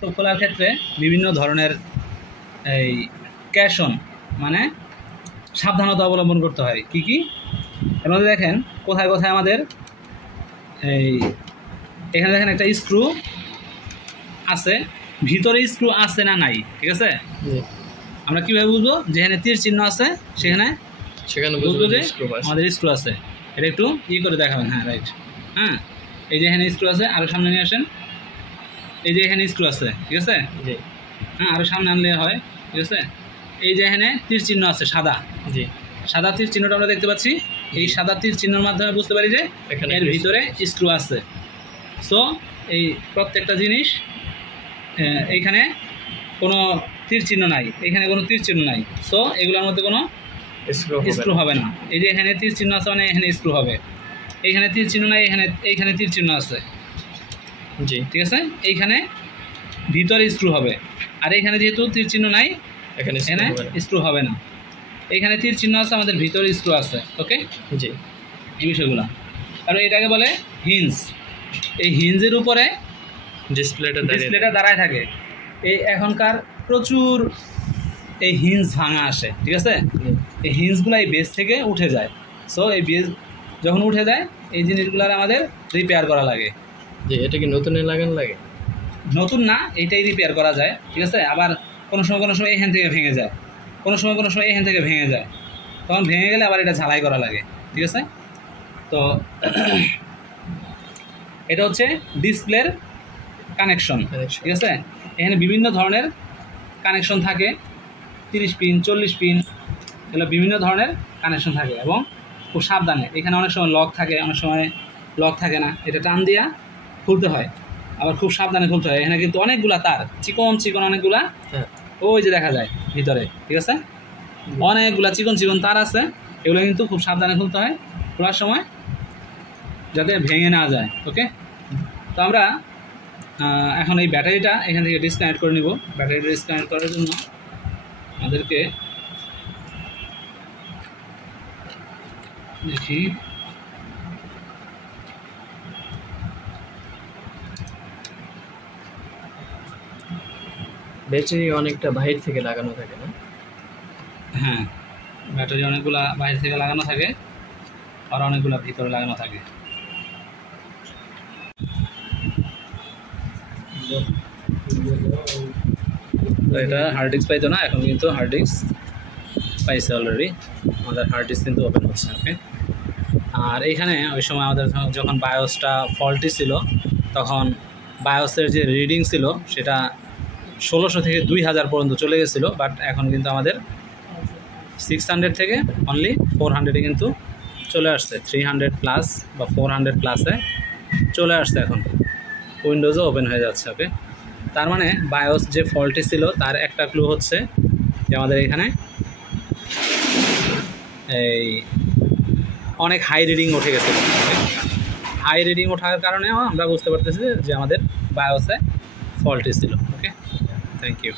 তো খোলার ক্ষেত্রে বিভিন্ন ধরনের এই ক্যাশন মানে সাবধানতা অবলম্বন করতে হয়। কি কি এর মধ্যে দেখেন কোথায় কোথায় আমাদের এই এখানে দেখেন একটা স্ক্রু আছে, ভিতরে স্ক্রু আছে না নাই, ঠিক আছে? আমরা কীভাবে বুঝবো? যেখানে তীর চিহ্ন আছে সেখানে বুঝবো যে আমাদের স্ক্রু আছে। এটা একটু করে দেখাবেন। হ্যাঁ, রাইট। হ্যাঁ, এই যে এখানে স্ক্রু আছে, আরও সামনে নিয়ে আসেন। এই যে এখানে স্ক্রু আছে, ঠিক আছে? হ্যাঁ, আরও সামনে আনলে হয়, ঠিক আছে? এই যে এখানে তীর চিহ্ন আছে সাদা, সাদা তীর চিহ্নটা আমরা দেখতে পাচ্ছি। এই সাদা তীর চিহ্নের মাধ্যমে বুঝতে পারি যে এর ভিতরে স্ক্রু আছে। সো এই প্রত্যেকটা জিনিস, এইখানে কোনো তীর চিহ্ন নাই, এখানে কোনো তীর চিহ্ন নাই। সো এগুলোর মধ্যে কোনো স্ক্রু হবে না। এই যে এখানে তীর চিহ্ন আছে মানে এখানে স্ক্রু হবে। এইখানে তীর চিহ্ন নাই, এইখানে তীর চিহ্ন আছে, ঠিক আছে? এইখানে ভিতরে স্ক্রু হবে। আর এইখানে যেহেতু তীর চিহ্ন নাই, এখানে স্ক্রু হবে না। এইখানে তীর চিহ্ন আছে, আমাদের ভিতরে স্ক্রু আছে। ওকে, এই বিষয়গুলো। কারণ এটাকে বলে হিঞ্জ। এই হিঞ্জের উপরে ডিসপ্লেটা দাঁড়ায় থাকে। এই এখনকার প্রচুর এই হিঞ্জ ভাঙা আসে, ঠিক আছে? এই হিঞ্জগুলো এই বেস থেকে উঠে যায়। সো এই বেস যখন উঠে যায়, এই জিনিসগুলোর আমাদের রিপেয়ার করা লাগে। এটা কি নতুন লাগানো লাগে? নতুন না, এইটাই রিপেয়ার করা যায়, ঠিক আছে? আবার কোনো সময় এখান থেকে ভেঙে যায়, কোনো সময় এখান থেকে ভেঙে যায়। তখন ভেঙে গেলে আবার এটা ঝালাই করা লাগে, ঠিক আছে? তো এটা হচ্ছে ডিসপ্লের কানেকশন, ঠিক আছে? এখানে বিভিন্ন ধরনের কানেকশন থাকে, 30 পিন, 40 পিন, এগুলো বিভিন্ন ধরনের কানেকশন থাকে। এবং খুব সাবধানে, এখানে অনেক সময় লক থাকে, অনেক সময় লক থাকে না। এটা টান দিয়া খুলতে হয়, আবার খুব সাবধানে খুলতে হয়। এখানে কিন্তু অনেকগুলা তার, চিকন চিকন অনেকগুলা, ওই যে দেখা যায় ভিতরে, ঠিক আছে? অনেকগুলা চিকন চিকন তার আছে। এগুলো কিন্তু খুব সাবধানে খুলতে হয় খোলার সময়, যাতে ভেঙে না যায়। ওকে, তো আমরা এখন এই ব্যাটারিটা এখান থেকে ডিসকানেক্ট করে নিব। ব্যাটারিটা ডিসকানেক্ট করার জন্য আমাদেরকে দেখি, ব্যাটারি অনেকটা বাইরে থেকে লাগানো থাকে না? হ্যাঁ, ব্যাটারি অনেকগুলা বাইরে থেকে লাগানো থাকে, আর অনেকগুলা ভিতরে লাগানো থাকে। তো এটা হার্ড ডিস্ক পাইতো না, এখন কিন্তু হার্ড ডিস্ক পাইছে অলরেডি। আমাদের হার্ড ডিস্ক কিন্তু ওপেন হচ্ছে। ওকে, আর এইখানে ওই সময় আমাদের যখন বায়োসটা ফল্টি ছিল, তখন বায়োসের যে রিডিং ছিল সেটা 1600 থেকে 2000 পর্যন্ত চলে গেছিলো। বাট এখন কিন্তু আমাদের 600 থেকে অনলি 400-এ কিন্তু চলে আসছে। 300 প্লাস বা 400 প্লাসে চলে আসছে এখন। উইন্ডোজও ওপেন হয়ে যাচ্ছে। ওকে, তার মানে বায়োস যে ফল্টি ছিল তার একটা ক্লু হচ্ছে যে আমাদের এখানে এই অনেক হাই রিডিং উঠে গেছে। হাই রিডিং ওঠার কারণেও আমরা বুঝতে পারতেছি যে আমাদের বায়োসে ফল্টি ছিল। ওকে, থ্যাংক ইউ।